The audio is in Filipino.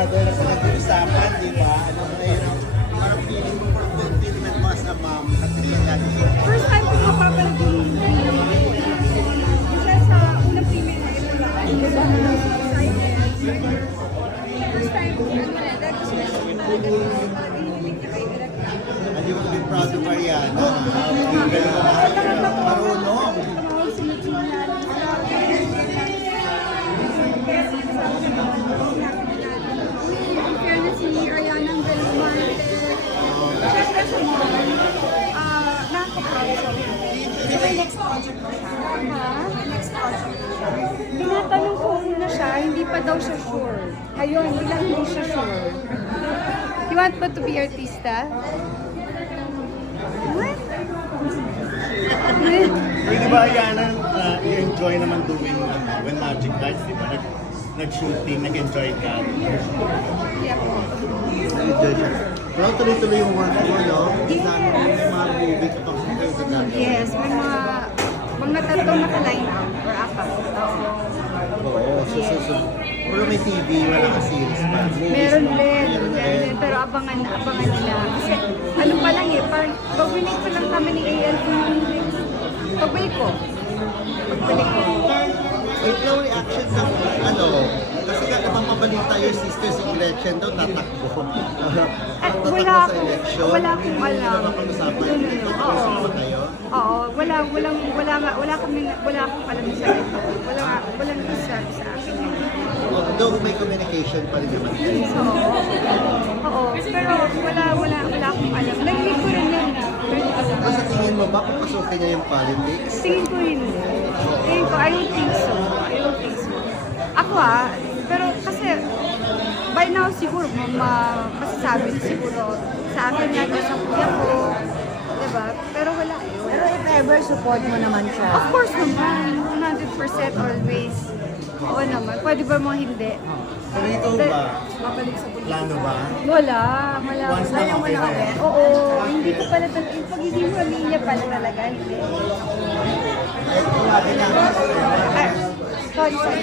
brother na pinag-uusapan, di ba? Ano na yun? Parang feeling mo, feeling mo as a mom at same time, First time ko mapapanood yung isa sa unang premiere na ito lang. Diba? First time, ano na, dahil gusto ko talaga talaga hinilig niya kay Direk. You will be proud of Ariana. Ang galing mo marunong. Tumawag si Mitchell na In fairness, si Ariana ang galing umarte. Siyempre sa mga, ah, nakaka-proud siya. May next project mo siya. Ha? May next project mo siya. Tinatanong ko na siya, hindi pa daw siya sure. Ayun, biglang hindi siya sure. You want ba to be artista? What? Di ba, Ariana, uh, you-enjoy naman doing ano, when Magic Lights, di ba? Nag, nag-shooting, nag-enjoy ka. Yeah. Pero tuloy-tuloy yung work mo, no? Yes. May mga movie ka pang kayo sa dati. Yes, may mga mga tatlong naka-line up or apat. Oo. Oo, so, so, so. Pero may TV, wala ka series pa. Meron din, meron din. Pero abangan, abangan nila. Kasi ano pa lang eh, parang pagbalik pa lang kami ni ALP. Pagbalik ko. Pagbalik ko. Wait lang, reaction sa ano, kasi ibang mabalita your sister si Gretchen daw tatakbo. At wala akong, wala akong Hindi alam. naman pag-usapan. Oo. kayo? Oo, wala, walang, wala wala kami, wala akong alam sa ito. Wala wala nang sabi sa akin. Although may communication pa rin naman. So, oo, pero wala, wala, wala akong alam. Nag-read ko rin yan. Pero sa tingin mo, bakit pasukin niya yung politics? Tingin ko hindi. Tingin ko, I don't think so. I don't think so. Ako ah, pero kasi by now siguro ma masasabi na siguro sa akin yan sa kuya ko. Diba? Pero wala. Pero if ever, support mo naman siya. Of course naman, 100% always. Oo naman. Pwede ba mo hindi? Pero ikaw ba, Mabalik sa politika. plano ba? Wala. Wala. Once na okay na yan. Oo, hindi ko pala talaga, yung pagiging pamilya pala talaga, hindi. Na. Ah, sorry, sorry.